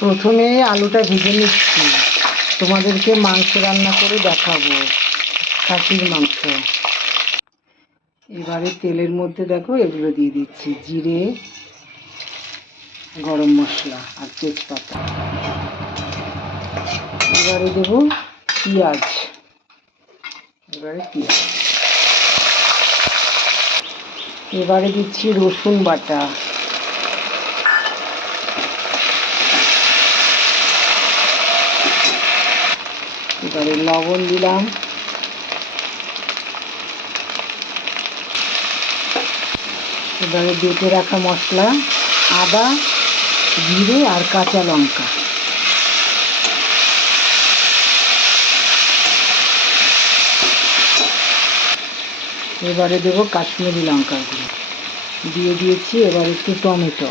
প্রথমে আলুটা ভেজে নিচ্ছি, তোমাদেরকে মাংস রান্না করে দেখাবো, খাসির মাংস। এবারে তেলের মধ্যে দেখো এগুলো দিয়ে দিচ্ছি, জিরে, গরম মশলা আর তেজপাতা। এবারে দেবো পেঁয়াজ, এবারে দিচ্ছি রসুন বাটা, এবারে লবণ দিলাম, এবারে বেটে রাখা মশলা, আদা, জিরে আর কাঁচা লঙ্কা। এবারে দেবো কাশ্মীরি লঙ্কার গুঁড়ো, দিয়ে দিয়েছি। এবার একটু টমেটো,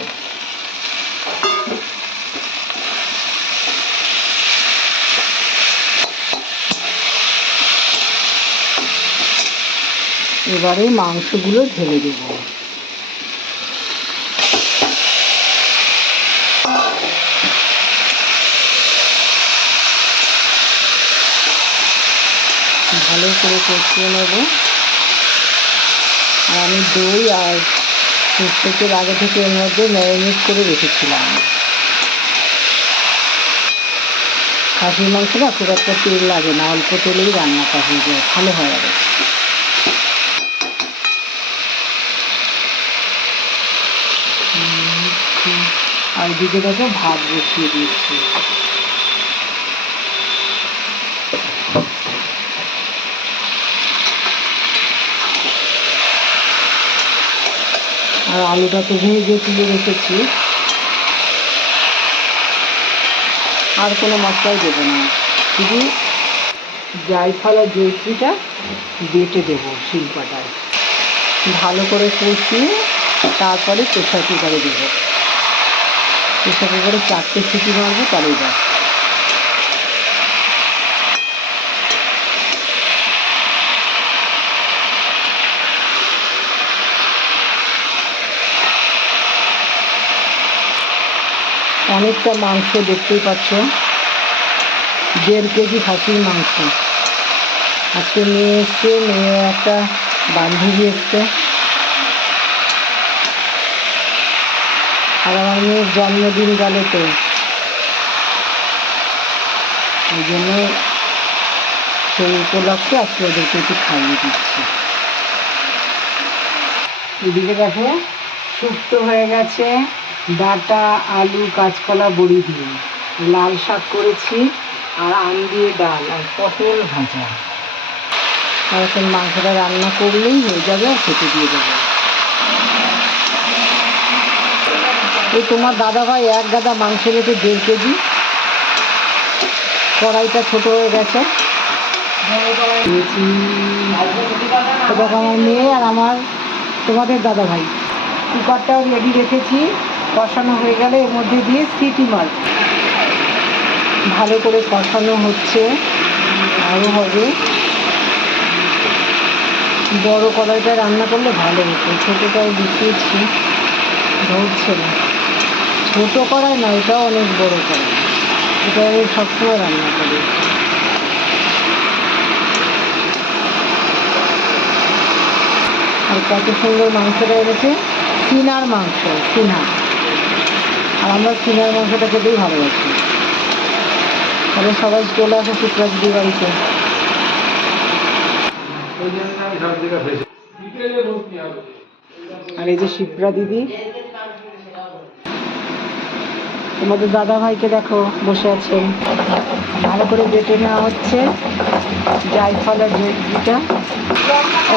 এবারে মাংসগুলো ঢেলে দেব। ভালো করে কষিয়ে নেব। আর আমি দই আর শুক্তোর আগে থেকে এর মধ্যে ম্যারিনেট করে রেখেছিলাম। খাসির মাংসটা খুব একটা তেল লাগে না, অল্প তেলেই রান্নাটা হয়ে যায়, ভালো হয়। আর দিকে দেখো ভাত বসিয়ে দিয়েছি। আর আলুটা তো ভেজে তুলে রেখেছি, আর কোনো মশলাই দেবো না, শুধু জায়ফল আর জয়িত্রীটা বেটে দেবো শিলপাটায়। ভালো করে কষিয়ে তারপরে প্রেসার কুকারে দেবো। প্রেসার কুকারে 4টে সিটি মারবো, তাহলেই ব্যাস। অনেকটা মাংস, দেখতেই পাচ্ছ, 1.5 কেজি খাসির মাংস। আজকে মেয়ে এসছে, মেয়ে একটা বান্ধবী এসছে, আর আমার মেয়ের জন্মদিন গেল, তো ওই জন্য সেই উপলক্ষে আজকে ওদেরকে একটু খাইয়ে দিচ্ছি। এদিকে দেখো শুক্তো হয়ে গেছে, ডাঁটা, আলু, কাঁচকলা, বড়ি দিয়ে। লাল শাক করেছি, আর আম দিয়ে ডাল, আর পটল ভাজা। আর এখন মাংসটা রান্না করলেই হয়ে যাবে, আর খেতে দিয়ে দেবো। এই তোমার দাদাভাই এক গাদা মাংস রেখে 1.5 কেজি। কড়াইটা ছোট হয়ে গেছে। দেখো আমার মেয়ে আর আমার তোমাদের দাদাভাই। কুকারটাও রেডি রেখেছি, কষানো হয়ে গেলে এর মধ্যে দিয়ে সিটি মার। ভালো করে কষানো হচ্ছে, আরও হবে। বড় কড়াইটা রান্না করলে ভালো হতো, ছোটোটাও দেখিয়েছি, ধরছে না। ছোটো কড়াই না, এটাও অনেক বড় কড়াই, এটা আমি সবসময় রান্না করি। আর কত সুন্দর মাংসটা এনেছে, সিনার মাংস, সিনা। আর আমরা সিনার মাংসটা খেতেই ভালোবাসি। তাহলে সবাই চলে আসে শিপ্রা দিদির বাড়িতে। আর এই যে শিপ্রা দিদি, তোমাদের দাদা ভাইকে দেখো বসে আছেন। ভালো করে বেটে নেওয়া হচ্ছে জায়ফল আর জয়িত্রীটা,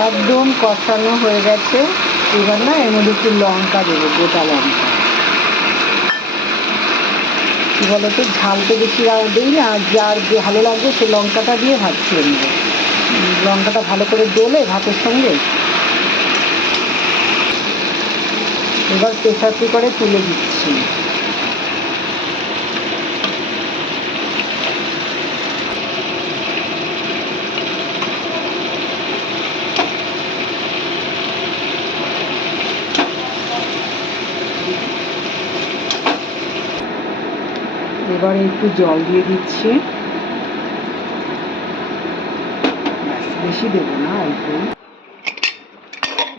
একদম কষানো হয়ে গেছে। এবার না এর মধ্যে একটু লঙ্কা দেবো, গোটা লঙ্কা। কী বলো তো, ঝাল তো বেশি দিই না, যার যে ভালো লাগবে সে লঙ্কাটা দিয়ে ভাজছি। এমনি লঙ্কাটা ভালো করে ডলে ভাতের সঙ্গে। এবার প্রেসার কুকারে তুলে দিচ্ছি। এবারে একটু জল দিয়ে দিচ্ছি, বেশি দেবো না, অল্প।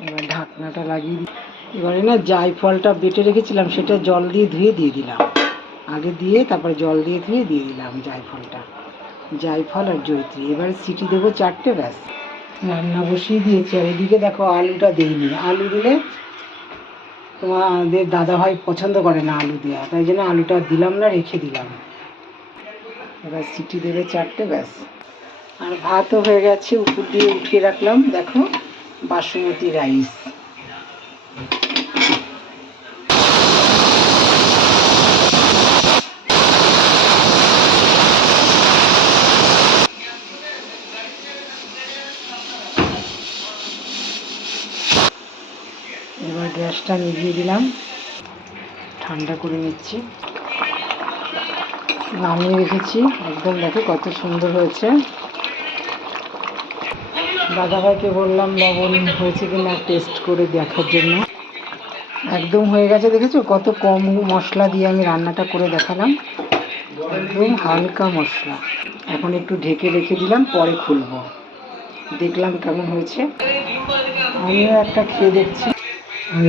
এবার ঢাকনাটা লাগিয়ে দিই। এবারে না জায়ফলটা বেটে রেখেছিলাম সেটা জল দিয়ে ধুয়ে দিয়ে দিলাম, আগে দিয়ে তারপরে জল দিয়ে ধুয়ে দিয়ে দিলাম জায়ফলটা, জায়ফল আর জয়িত্রী। এবারে সিটি দেবো 4টে, ব্যাস রান্না বসিয়ে দিয়েছি। আর এদিকে দেখো আলুটা দিইনি, আলু দিলে তোমাদের দাদাভাই পছন্দ করে না আলু দেওয়া, তাই জন্য আলুটা দিলাম না, রেখে দিলাম। এবার সিটি দেবে 4টে, ব্যাস। আর ভাতও হয়ে গেছে, উপর দিয়ে উঠিয়ে রাখলাম, দেখো বাসমতি রাইস। এবার গ্যাসটা নিভিয়ে দিলাম, ঠান্ডা করে নিচ্ছি। নামিয়ে রেখেছি, একদম দেখো কত সুন্দর হয়েছে। দাদাভাইকে বললাম লবণ হয়েছে কিনা টেস্ট করে দেখার জন্য। একদম হয়ে গেছে, দেখেছো কত কম মশলা দিয়ে আমি রান্নাটা করে দেখালাম, একদম হালকা মশলা। এখন একটু ঢেকে রেখে দিলাম, পরে খুলবো, দেখলাম কেমন হয়েছে। আমিও একটা খেয়ে দেখছি।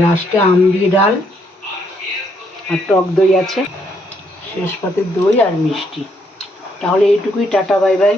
লাস্টে আম দিয়ে ডাল আর টক দই আছে, শেষ পাতে দই আর মিষ্টি। তাহলে এইটুকুই, টাটা বাই বাই।